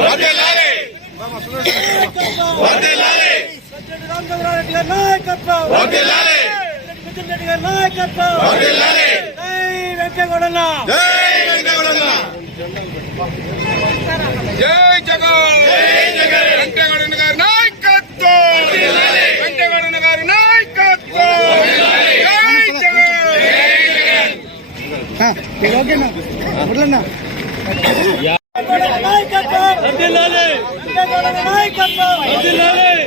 వందే లాలే వందే లాలే జై జగన్ వెంకటగౌడ గారి నాయకత్వం! వెంకటగౌడ గారి నాయకత్వం జై జగన్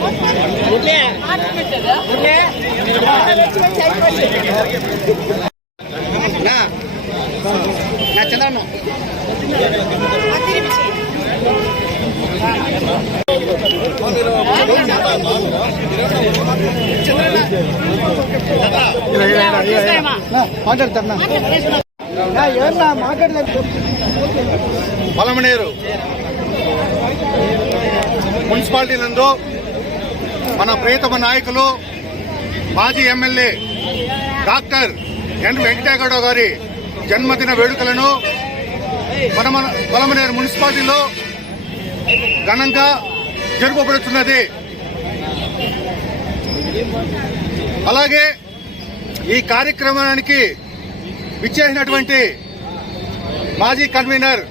మాదే అక్కడికి వెయ్యప్ప పొలమనేరు మున్సిపాలిటీ నందు మన ప్రియతమ నాయకులు మాజీ ఎమ్మెల్యే డాక్టర్ ఎన్ వెంకటేగౌడ గారి జన్మదిన వేడుకలను మన మన పొలమనేరు మున్సిపాలిటీలో ఘనంగా జరుపబడుతున్నది. అలాగే ఈ కార్యక్రమానికి విచ్చేసినటువంటి మాజీ కన్వీనర్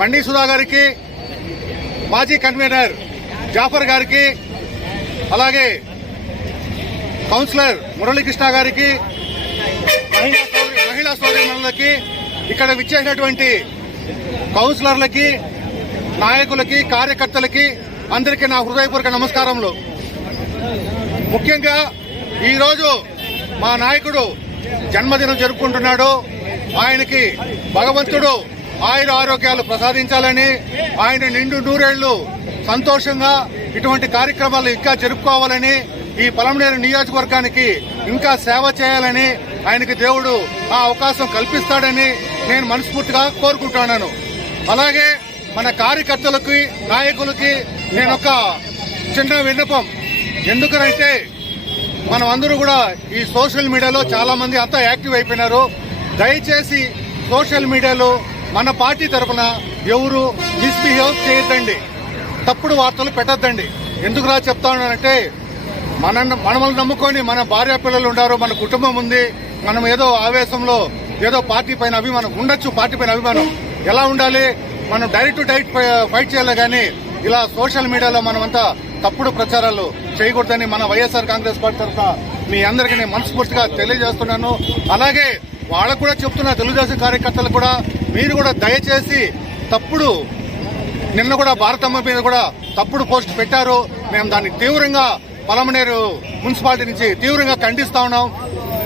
మండీ సుధా గారికి మాజీ కన్వీనర్ జాఫర్ గారికి అలాగే కౌన్సిలర్ మురళీకృష్ణ గారికి మహిళా సోదరి మహిళా సోదరిమణులకి ఇక్కడ విచ్చేసినటువంటి కౌన్సిలర్లకి నాయకులకి కార్యకర్తలకి అందరికీ నా హృదయపూర్వక నమస్కారములు. ముఖ్యంగా ఈరోజు మా నాయకుడు జన్మదినం జరుపుకుంటున్నాడు. ఆయనకి భగవంతుడు ఆయుర ఆరోగ్యాలు ప్రసాదించాలని ఆయన నిండు నూరేళ్ళు సంతోషంగా ఇటువంటి కార్యక్రమాలు ఇంకా జరుపుకోవాలని ఈ పలమనేరు నియోజకవర్గానికి ఇంకా సేవ చేయాలని ఆయనకి దేవుడు ఆ అవకాశం కల్పిస్తాడని నేను మనస్ఫూర్తిగా కోరుకుంటున్నాను. అలాగే మన కార్యకర్తలకి నాయకులకి నేను ఒక చిన్న విన్నపం. ఎందుకనంటే మనం అందరూ కూడా ఈ సోషల్ మీడియాలో చాలా మంది అంతా యాక్టివ్ అయిపోయినారు. దయచేసి సోషల్ మీడియాలో మన పార్టీ తరఫున ఎవరు మిస్బిహేవ్ చేయొద్దండి. తప్పుడు వార్తలు పెట్టద్దండి. ఎందుకు రా చెప్తా ఉన్నానంటే మన మనమల్ని నమ్ముకొని మన భార్య పిల్లలు ఉన్నారు మన కుటుంబం ఉంది మనం ఏదో ఆవేశంలో ఏదో పార్టీ పైన అభిమానం ఉండొచ్చు పార్టీ పైన అభిమానం. ఎలా ఉండాలి? మనం డైరెక్ట్ డైరెక్ట్ ఫైట్ చేయాలి కానీ ఇలా సోషల్ మీడియాలో మనమంతా తప్పుడు ప్రచారాలు చేయకూడదని మన వైఎస్ఆర్ కాంగ్రెస్ పార్టీ తరఫున మీ అందరికీ నేను మనస్ఫూర్తిగా తెలియజేస్తున్నాను. అలాగే వాళ్ళకు కూడా చెప్తున్న తెలుగుదేశం కార్యకర్తలు కూడా మీరు కూడా దయచేసి తప్పుడు నిన్న కూడా భారతమ్మ మీద కూడా తప్పుడు పోస్ట్ పెట్టారు. మేము దాన్ని తీవ్రంగా పలమనేరు మున్సిపాలిటీ నుంచి తీవ్రంగా ఖండిస్తా ఉన్నాం.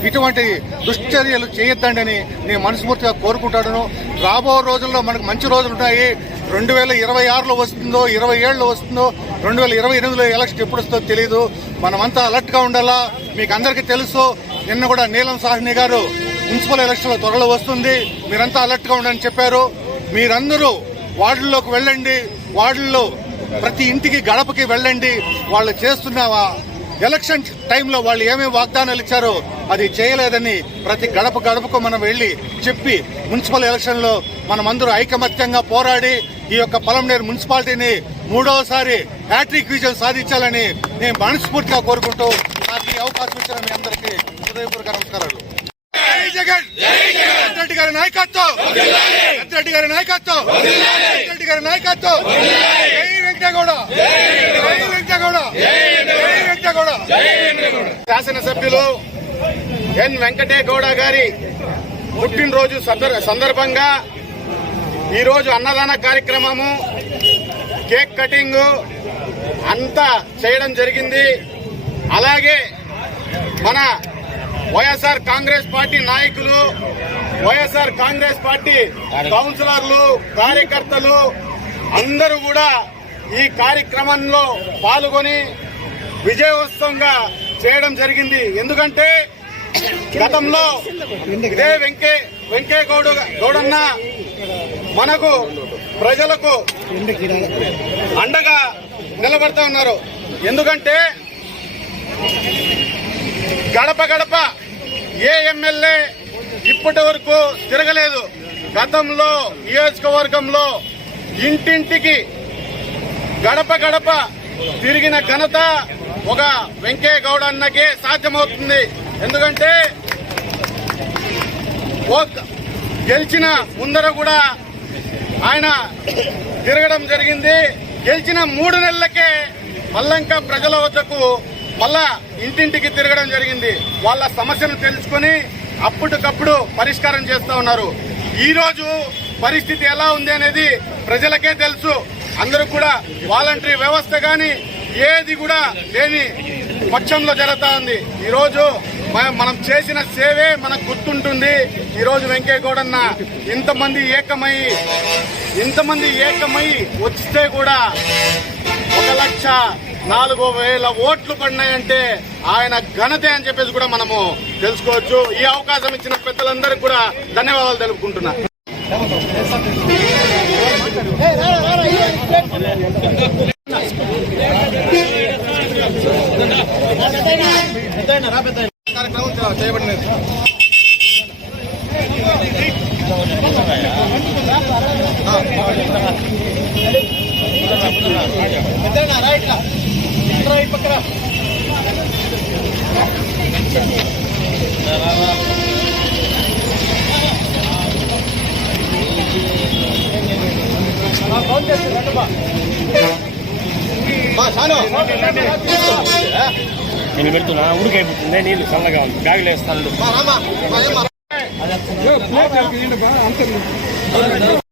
ఇటువంటి దుశ్చర్యలు చేయొద్దండి అని నేను మనస్ఫూర్తిగా కోరుకుంటాను. రాబో రోజుల్లో మనకు మంచి రోజులు ఉన్నాయి రెండు వేల ఇరవై ఆరులో వస్తుందో ఇరవై ఏళ్ళలో వస్తుందో రెండు వేల ఇరవై ఎనిమిదిలో ఎలక్షన్ ఎప్పుడు వస్తుందో తెలియదు మనమంతా అలర్ట్గా ఉండాలా? మీకు అందరికీ తెలుసు నిన్న కూడా నీలం సాహ్ని గారు మున్సిపల్ ఎలక్షన్లో త్వరలో వస్తుంది. మీరంతా అలర్ట్గా ఉండని చెప్పారు. మీరందరూ వార్డుల్లోకి వెళ్ళండి వార్డుల్లో ప్రతి ఇంటికి గడపకి వెళ్ళండి వాళ్ళు చేస్తున్న ఎలక్షన్ టైంలో వాళ్ళు ఏమేమి వాగ్దానాలు ఇచ్చారో అది చేయలేదని ప్రతి గడప గడపకు మనం వెళ్ళి చెప్పి మున్సిపల్ ఎలక్షన్లో మనమందరూ ఐకమత్యంగా పోరాడి ఈ యొక్క పొలంనేరు మున్సిపాలిటీని మూడవసారి హ్యాట్రిక్ విజయం సాధించాలని నేను మనస్ఫూర్తిగా కోరుకుంటూ నాకు ఈ అవకాశం ఇచ్చిన మీ అందరికీ హృదయపూర్వక నమస్కారాలు. జగన్! రెడ్డి గారి నాయకత్వం. రెడ్డి గారి నాయకత్వం. రెడ్డి గారి నాయకత్వం. జై వెంకటగౌడ. జై వెంకటగౌడ. జై వెంకటగౌడ. శాసనసభ్యులు ఎన్ వెంకటేగౌడ గారి పుట్టినరోజు సందర్- సందర్భంగా ఈరోజు అన్నదాన కార్యక్రమము కేక్ కటింగ్ అంతా చేయడం జరిగింది. అలాగే మన వైఎస్ఆర్ కాంగ్రెస్ పార్టీ నాయకులు వైఎస్ఆర్ కాంగ్రెస్ పార్టీ కౌన్సిలర్లు కార్యకర్తలు అందరూ కూడా ఈ కార్యక్రమంలో పాల్గొని విజయోత్సవంగా చేయడం జరిగింది. ఎందుకంటే గతంలో ఇదే వెంకే వెంకే గౌడ గౌడన్న మనకు ప్రజలకు అండగా నిలబడతా ఉన్నారు. ఎందుకంటే గడప గడప ఏ ఎమ్మెల్యే ఇప్పటి వరకు తిరగలేదు. గతంలో నియోజకవర్గంలో ఇంటింటికి గడప గడప తిరిగిన ఘనత ఒక వెంకయ్య గౌడ అన్నకే సాధ్యమవుతుంది. ఎందుకంటే గెలిచిన ముందర కూడా ఆయన తిరగడం జరిగింది. గెలిచిన మూడు నెలలకే మల్లంక ప్రజల వద్దకు మళ్ళా ఇంటింటికి తిరగడం జరిగింది. వాళ్ళ సమస్యను తెలుసుకొని అప్పటికప్పుడు పరిష్కారం చేస్తూ ఉన్నారు. ఈరోజు పరిస్థితి ఎలా ఉంది అనేది ప్రజలకే తెలుసు. అందరూ కూడా వాలంటరీ వ్యవస్థ కానీ ఏది కూడా లేని పక్షంలో జరుగుతూ ఉంది. ఈరోజు మనం చేసిన సేవే మనకు గుర్తుంటుంది. ఈ రోజు వెంకయ్య గౌడన్న ఇంతమంది ఏకమై ఇంతమంది ఏకమై వస్తే కూడా ఒక లక్ష నాలుగు వేల ఓట్లు పడినాయంటే ఆయన ఘనతే అని చెప్పేసి కూడా మనము తెలుసుకోవచ్చు. ఈ అవకాశం ఇచ్చిన పెద్దలందరికీ కూడా ధన్యవాదాలు తెలుపుకుంటున్నా. కార్యక్రమం చేయబడినది నేను పెడుతున్నా ఉడికైపోతుంది నీళ్ళు చల్లగా ఉంది బ్యాగులు వేస్తాను